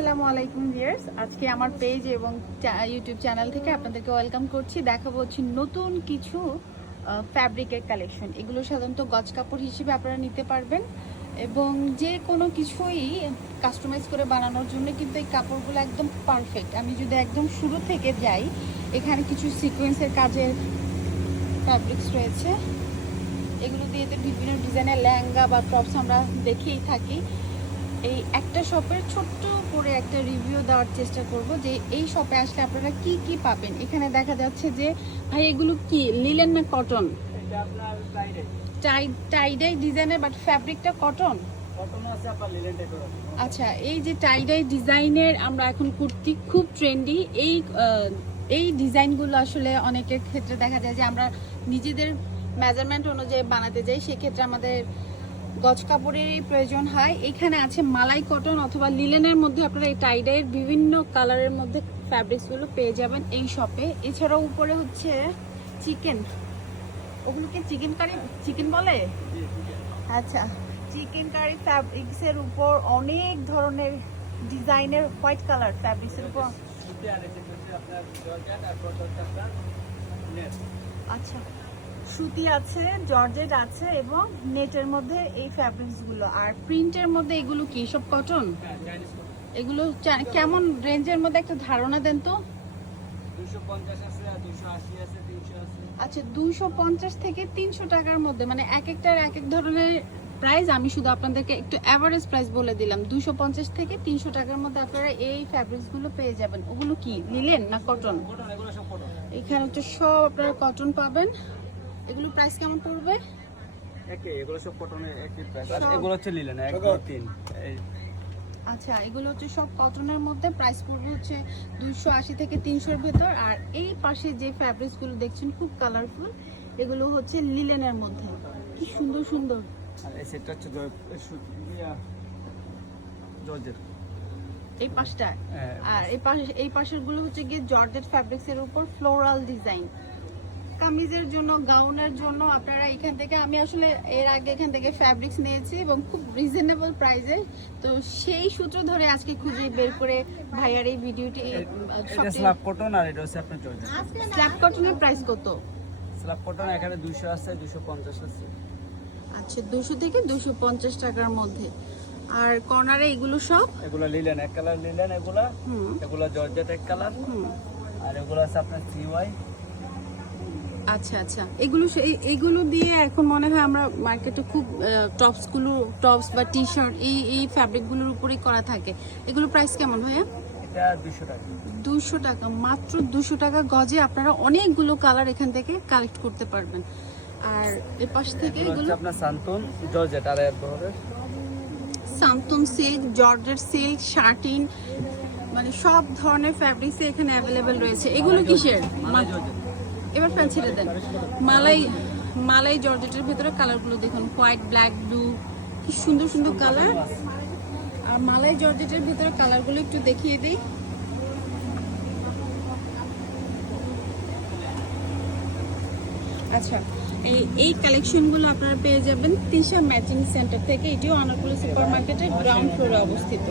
আসসালামু আলাইকুম ভিউয়ার্স। আজকে আমার পেজ এবং ইউটিউব চ্যানেল থেকে আপনাদেরকে ওয়েলকাম করছি। দেখাবো হচ্ছে নতুন কিছু ফ্যাব্রিকের কালেকশন এগুলো সাধারণত গজ কাপড় হিসেবে আপনারা নিতে পারবেন। এবং যে কোনো কিছুই কাস্টমাইজ করে বানানোর জন্য কিন্তু এই কাপড়গুলো একদম পারফেক্ট আমি যদি একদম শুরু থেকে যাই, এখানে কিছু সিকোয়েন্সের কাজের ফ্যাব্রিক্স রয়েছে। এগুলো দিয়ে তো বিভিন্ন ডিজাইনের লেহেঙ্গা বা টপস আমরা দেখেই থাকি। এই একটা শপের ছোট্ট করে একটা রিভিউ দেওয়ার চেষ্টা করব যে এই শপে আসলে আপনারা কি কি পাবেন? এখানে দেখা যাচ্ছে যে ভাই এগুলো কি লিলেন না কটন টাই টাইডাই ডিজাইনের বাট ফ্যাব্রিকটা কটন আচ্ছা এই যে টাইডাই ডিজাইনের আমরা এখন কুর্তি খুব ট্রেন্ডি এই এই ডিজাইনগুলো আসলে অনেকের ক্ষেত্রে দেখা যায় যে আমরা নিজেদের মেজারমেন্ট অনুযায়ী বানাতে যাই সেক্ষেত্রে আমাদের গজ কাপড়েরই প্রয়োজন হয়। এখানে আছে মালাই কটন অথবা লিলেনের মধ্যে আপনারা এই টাইডাইয়ের বিভিন্ন কালারের মধ্যে ফ্যাব্রিক্সগুলো পেয়ে যাবেন এই শপে এছাড়াও উপরে হচ্ছে চিকেন ওগুলোকে চিকেন কারি চিকেন বলে? আচ্ছা চিকেন কারি ফ্যাব্রিক্সের উপর অনেক ধরনের ডিজাইনের হোয়াইট কালার ফ্যাব্রিক্সের উপর। আচ্ছা। সুতি আছে জর্জেট আছে এবং নেটের মধ্যে এই ফ্যাব্রিক্সগুলো আর প্রিন্টের মধ্যে এগুলো কি? সব কটন এগুলো কেমন রেঞ্জের মধ্যে একটা ধারণা দেন তো। আচ্ছা দুইশো পঞ্চাশ থেকে তিনশো টাকার মধ্যে মানে এক একটার এক এক ধরনের প্রাইস আমি শুধু আপনাদেরকে একটু অ্যাভারেজ প্রাইস বলে দিলাম। দুশো পঞ্চাশ থেকে তিনশো টাকার মধ্যে আপনারা এই ফ্যাব্রিক্সগুলো পেয়ে যাবেন। ওগুলো কি? নিলেন না কটন এখানে হচ্ছে সব আপনারা কটন পাবেন। এগুলো প্রাইস কেমন পড়বে? এগুলো সব কটনের একই প্রাইস আর এগুলো হচ্ছে লিলেন এক দুই তিন। এই আচ্ছা এগুলো হচ্ছে সব কটনের মধ্যে প্রাইস পড়বে হচ্ছে দুইশো আশি থেকে তিনশোর ভেতর। আর এই পাশে যে ফ্যাব্রিক্সগুলো দেখছেন খুব কালারফুল এগুলো হচ্ছে লিলেনের মধ্যে। কি সুন্দর সুন্দর। আর এই সেটটা হচ্ছে জর্জেট। এই পাশটা হ্যাঁ। আর এই পাশে এই পাশেরগুলো হচ্ছে গিয়ে জর্জেট ফ্যাব্রিক্স এর উপর ফ্লোরাল ডিজাইন কামিজের জন্য গাউনের জন্য আপনারা এখান থেকে আমি আসলে এর আগে এখান থেকে ফ্যাব্রিক্স নিয়েছি এবং খুব রিজনেবল প্রাইসে তো সেই সূত্র ধরে আজকে খুঁজে বের করে ভাইয়ার এই ভিডিওটি স্ল্যাব কটন আর এটা হচ্ছে আপনার জর্জেট স্ল্যাব কটনের প্রাইস কত? স্ল্যাব কটন এখানে দুশো আছে দুশো পঞ্চাশ আছে। আচ্ছা দুশো থেকে দুশো পঞ্চাশ টাকার মধ্যে। আর কর্নারে এগুলো সব? এগুলো লিলেন এক কালার লিলেন এগুলা হুম। এগুলো জর্জেট এক কালার হুম। আর এগুলো আছে আপনার সিওয়াই আচ্ছা আচ্ছা। এগুলো এগুলো দিয়ে এখন মনে হয় আমরা মার্কেটে খুব টপসগুলো টপস বা টি শার্ট এই এই ফ্যাব্রিকগুলোর উপরেই করা থাকে। এগুলো প্রাইস কেমন ভাইয়া? দুশো টাকা। মাত্র দুশো টাকা গজে আপনারা অনেকগুলো কালার এখান থেকে কালেক্ট করতে পারবেন। আর এ পাশ থেকে এগুলো আপনার সান্তন জর্জেট আর এক ধরনের। সিল্ক জর্জের সিল্ক শার্টিন মানে সব ধরনের ফ্যাব্রিক্স এখানে অ্যাভেলেবেল রয়েছে। এগুলো কিসের? মালাই জর্জেট এবার ফ্যান ছেড়ে দেন। মালাই মালাই জর্জেটের ভিতরে কালারগুলো দেখুন, হোয়াইট, ব্ল্যাক, ব্লু, কি সুন্দর সুন্দর কালার। আর মালাই জর্জেটের ভিতরে কালারগুলো একটু দেখিয়ে দিই। আচ্ছা এই এই কালেকশনগুলো আপনারা পেয়ে যাবেন তিশা ম্যাচিং সেন্টার থেকে। এটিও অনারকুলি সুপার মার্কেটের গ্রাউন্ড ফ্লোরে অবস্থিত।